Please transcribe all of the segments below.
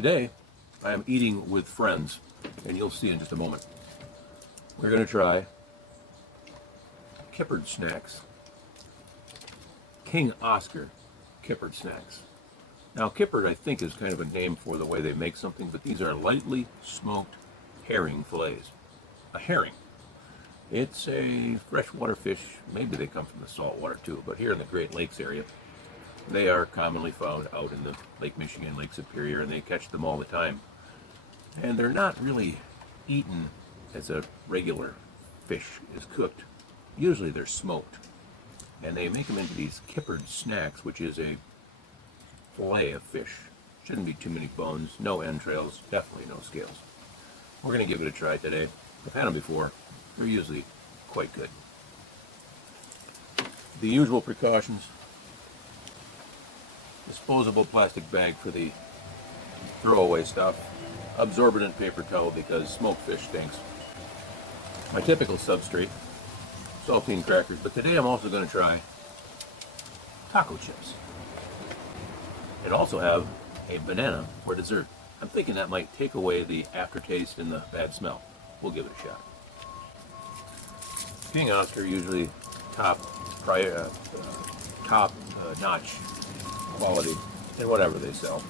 Today, I am eating with friends, and you'll see in just a moment. We're going to try Kippered snacks. King Oscar Kippered snacks. Now, Kippered, I think, is kind of a name for the way they make something, but these are lightly smoked herring fillets. A herring. It's a freshwater fish. Maybe they come from the saltwater too, but here in the Great Lakes area, they are commonly found out in the Lake Michigan, Lake Superior, and they catch them all the time. And they're not really eaten as a regular fish is cooked. Usually they're smoked. And they make them into these kippered snacks, which is a fillet of fish. Shouldn't be too many bones, no entrails, definitely no scales. We're going to give it a try today. I've had them before. They're usually quite good. The usual precautions. Disposable plastic bag for the throwaway stuff. Absorbent paper towel because smoked fish stinks. My typical substrate, saltine crackers, but today I'm also going to try taco chips. And also have a banana for dessert. I'm thinking that might take away the aftertaste and the bad smell. We'll give it a shot. King Oscar usually top notch quality in whatever they sell.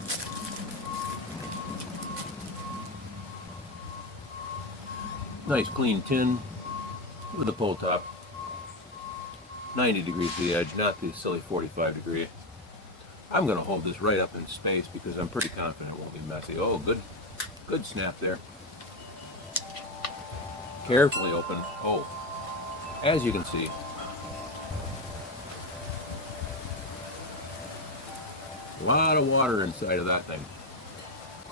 Nice clean tin with a pull top. 90 degrees to the edge, not the silly 45 degree. I'm going to hold this right up in space because I'm pretty confident it won't be messy. Oh, good snap there. Carefully open. Oh, as you can see, a lot of water inside of that thing.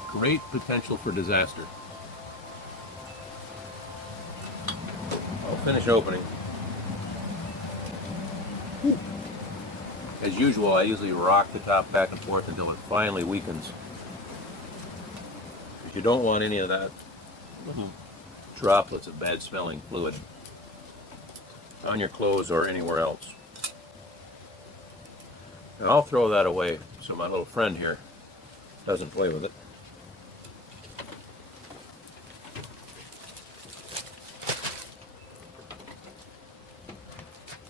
Great potential for disaster. I'll finish opening. As usual, I usually rock the top back and forth until it finally weakens. Because you don't want any of that little droplets of bad smelling fluid on your clothes or anywhere else. And I'll throw that away so my little friend here doesn't play with it.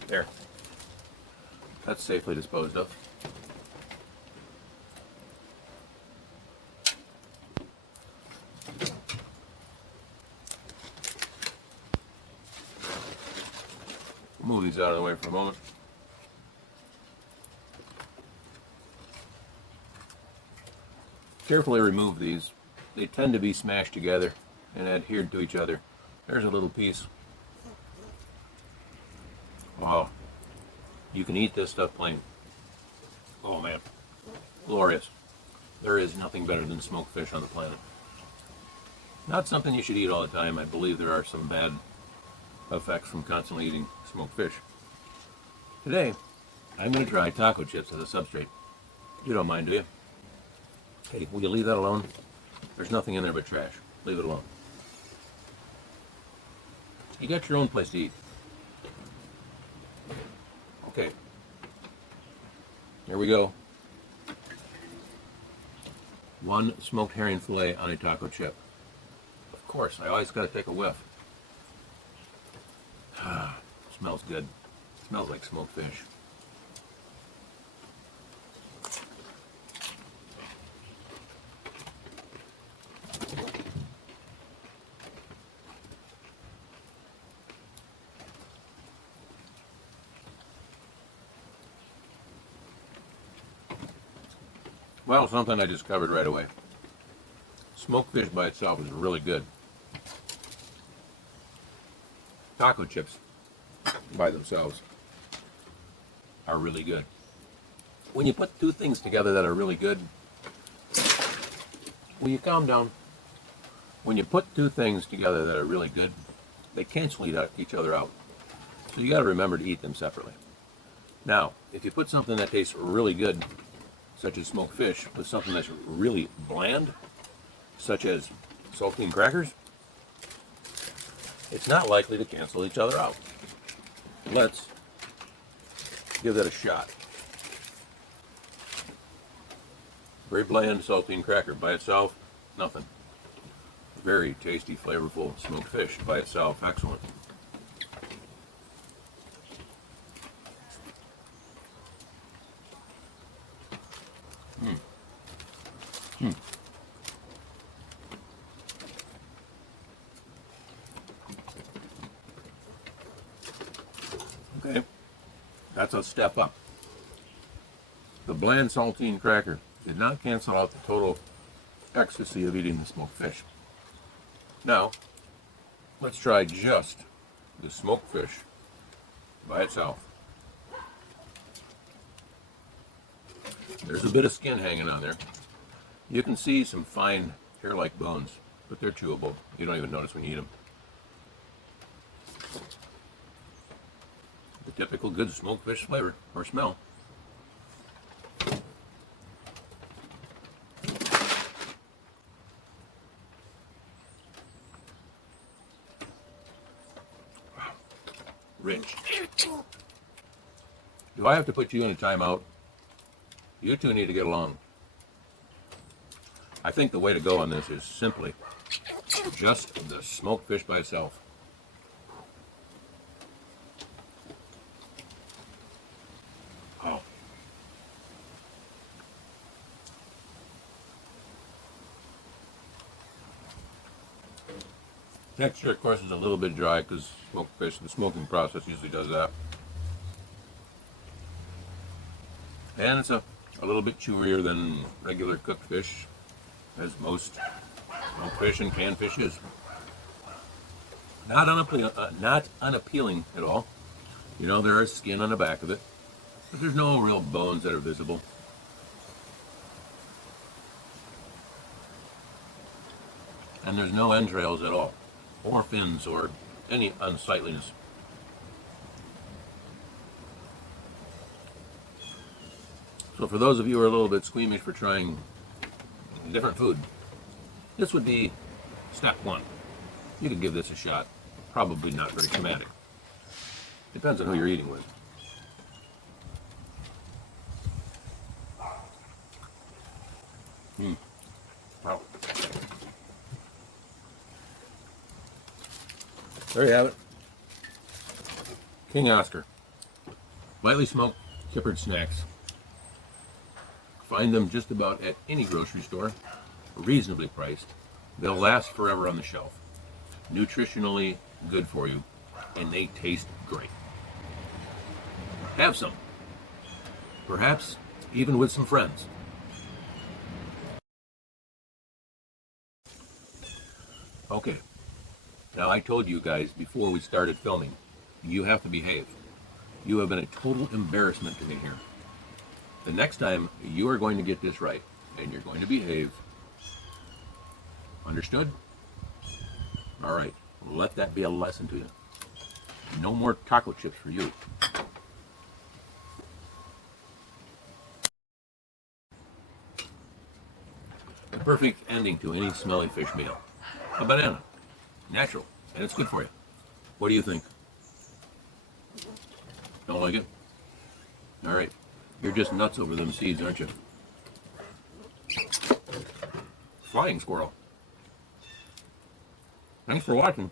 There. That's safely disposed of. Move these out of the way for a moment. Carefully remove these. They tend to be smashed together and adhered to each other. There's a little piece. Wow. You can eat this stuff plain. Oh man, glorious. There is nothing better than smoked fish on the planet. Not something you should eat all the time. I believe there are some bad effects from constantly eating smoked fish. Today, I'm going to try taco chips as a substrate. You don't mind, do you? Hey, will you leave that alone? There's nothing in there but trash. Leave it alone. You got your own place to eat. Okay, here we go. One smoked herring fillet on a taco chip. Of course, I always got to take a whiff. Smells good. Smells like smoked fish. Well, something I discovered right away. Smoked fish by itself is really good. Taco chips by themselves are really good. When you put two things together that are really good, will you calm down? When you put two things together that are really good, they cancel each other out. So you got to remember to eat them separately. Now, if you put something that tastes really good, such as smoked fish, with something that's really bland, such as saltine crackers, it's not likely to cancel each other out. Let's give that a shot. Very bland saltine cracker by itself, nothing. Very tasty, flavorful smoked fish by itself, excellent. Okay, that's a step up. The bland saltine cracker did not cancel out the total ecstasy of eating the smoked fish. Now, let's try just the smoked fish by itself. There's a bit of skin hanging on there. You can see some fine hair-like bones, but they're chewable. You don't even notice when you eat them. The typical good smoked fish flavor or smell. Rich. Do I have to put you in a timeout? You two need to get along. I think the way to go on this is simply just the smoked fish by itself. Oh. Texture, of course, is a little bit dry because smoked fish, the smoking process usually does that. And it's a little bit chewier than regular cooked fish, as most smoked fish and canned fish is. Not unappealing at all. You know, there is skin on the back of it, but there's no real bones that are visible. And there's no entrails at all, or fins, or any unsightliness. So for those of you who are a little bit squeamish for trying different food, this would be step one. You could give this a shot. Probably not very traumatic. Depends on who you're eating with. Wow. There you have it. King Oscar. Lightly smoked kippered snacks. Find them just about at any grocery store, reasonably priced. They'll last forever on the shelf. Nutritionally good for you, and they taste great. Have some. Perhaps even with some friends. Okay. Now I told you guys before we started filming, you have to behave. You have been a total embarrassment to me here. The next time, you are going to get this right, and you're going to behave. Understood? All right, let that be a lesson to you. No more taco chips for you. The perfect ending to any smelly fish meal. A banana. Natural, and it's good for you. What do you think? Don't like it? All right. You're just nuts over them seeds, aren't you? Flying squirrel. Thanks for watching.